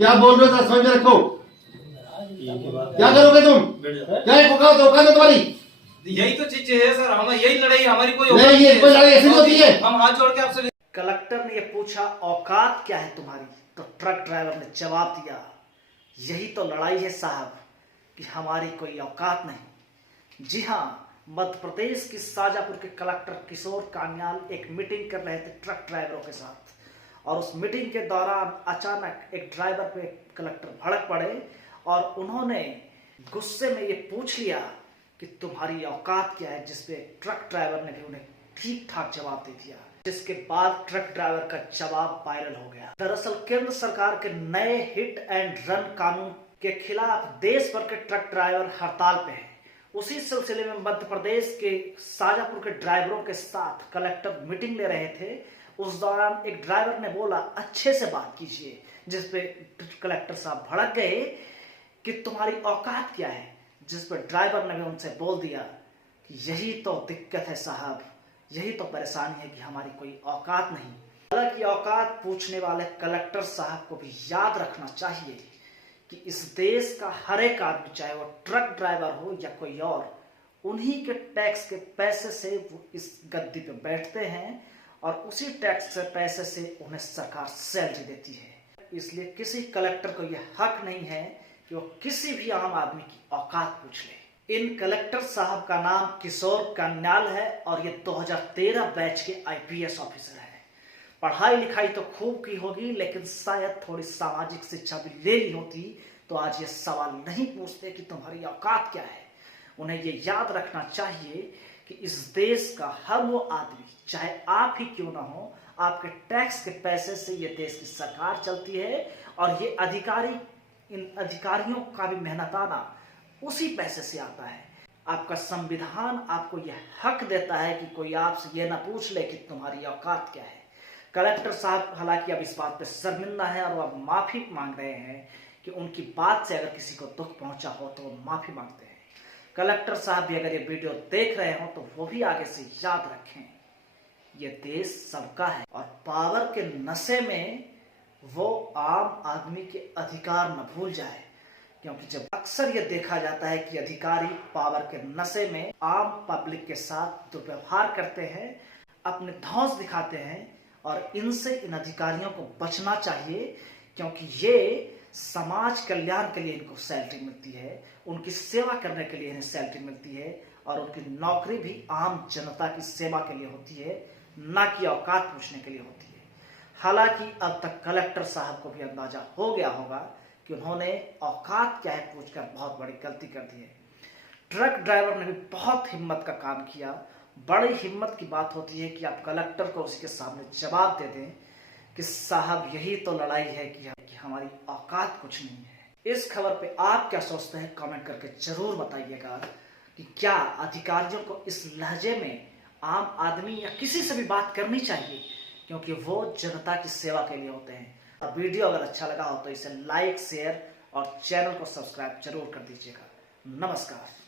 क्या बोल रहे हो जरा समझ में रखो। क्या करोगे तुम? क्या औकात है तुम्हारी? यही तो चीज है सर, हमें यही लड़ाई, हमारी कोई नहीं, ये कोई लड़ाई ऐसी होती है। हम हाथ जोड़ के आपसे। कलेक्टर ने ये पूछा औकात क्या है तुम्हारी, तो ट्रक ड्राइवर ने जवाब दिया यही तो लड़ाई है साहब कि हमारी कोई औकात नहीं। जी हाँ, मध्य प्रदेश की शाजापुर के कलेक्टर किशोर कान्याल एक मीटिंग कर रहे थे ट्रक ड्राइवरों के साथ, और उस मीटिंग के दौरान अचानक एक ड्राइवर पे कलेक्टर भड़क पड़े और उन्होंने गुस्से में ये पूछ लिया कि तुम्हारी औकात क्या है, जिसपे ट्रक ड्राइवर ने भी उन्हें ठीक ठाक जवाब दे दिया, जिसके बाद ट्रक ड्राइवर का जवाब वायरल हो गया। दरअसल केंद्र सरकार के नए हिट एंड रन कानून के खिलाफ देश भर के ट्रक ड्राइवर हड़ताल पे हैं। उसी सिलसिले में मध्य प्रदेश के शाजापुर के ड्राइवरों के साथ कलेक्टर मीटिंग ले रहे थे। उस दौरान एक ड्राइवर ने बोला अच्छे से बात कीजिए, जिसपे कलेक्टर साहब भड़क गए कि तुम्हारी औकात क्या है, जिसपे ड्राइवर ने भी उनसे बोल दिया कि यही तो दिक्कत है साहब, यही तो परेशानी है कि हमारी कोई औकात नहीं। हालांकि औकात पूछने वाले कलेक्टर साहब को भी याद रखना चाहिए कि इस देश का हर एक आदमी, चाहे वो ट्रक ड्राइवर हो या कोई और, उन्हीं के टैक्स के पैसे से वो इस गद्दी पे बैठते हैं और उसी टैक्स से पैसे से उन्हें सरकार सैलरी देती है। इसलिए किसी कलेक्टर को यह हक नहीं है कि वो किसी भी आम आदमी की औकात पूछ ले। इन कलेक्टर साहब का नाम किशोर कान्याल है और ये 2013 बैच के आईपीएस ऑफिसर है। पढ़ाई लिखाई तो खूब की होगी, लेकिन शायद थोड़ी सामाजिक शिक्षा भी ले ली होती तो आज ये सवाल नहीं पूछते कि तुम्हारी औकात क्या है। उन्हें ये याद रखना चाहिए कि इस देश का हर वो आदमी, चाहे आप ही क्यों ना हो, आपके टैक्स के पैसे से ये देश की सरकार चलती है और ये अधिकारी, इन अधिकारियों का भी मेहनताना उसी पैसे से आता है। आपका संविधान आपको यह हक देता है कि कोई आपसे यह ना पूछ ले कि तुम्हारी औकात क्या है। कलेक्टर साहब हालांकि अब इस बात पे शर्मिंदा है और वो अब माफी मांग रहे हैं कि उनकी बात से अगर किसी को दुख पहुंचा हो तो वो माफी मांगते हैं। कलेक्टर साहब भी अगर ये वीडियो देख रहे हो तो वो भी आगे से याद रखें, ये देश सबका है और पावर के नशे में वो आम आदमी के अधिकार न भूल जाए, क्योंकि जब अक्सर ये देखा जाता है कि अधिकारी पावर के नशे में आम पब्लिक के साथ दुर्व्यवहार करते हैं, अपने धौंस दिखाते हैं, और इनसे इन अधिकारियों को बचना चाहिए, क्योंकि ये समाज कल्याण के लिए इनको सैलरी मिलती है, उनकी सेवा करने के लिए इन्हें सैलरी मिलती है और उनकी नौकरी भी आम जनता की सेवा के लिए होती है, ना कि औकात पूछने के लिए होती है। हालांकि अब तक कलेक्टर साहब को भी अंदाजा हो गया होगा कि उन्होंने औकात क्या है पूछकर बहुत बड़ी गलती कर दी है। ट्रक ड्राइवर ने भी बहुत हिम्मत का काम किया। बड़ी हिम्मत की बात होती है कि आप कलेक्टर को उसके सामने जवाब दे दें कि साहब यही तो लड़ाई है कि हमारी औकात कुछ नहीं है। इस खबर पे आप क्या सोचते हैं, कमेंट करके जरूर बताइएगा कि क्या अधिकारियों को इस लहजे में आम आदमी या किसी से भी बात करनी चाहिए, क्योंकि वो जनता की सेवा के लिए होते हैं। और वीडियो अगर अच्छा लगा हो तो इसे लाइक, शेयर और चैनल को सब्सक्राइब जरूर कर दीजिएगा। नमस्कार।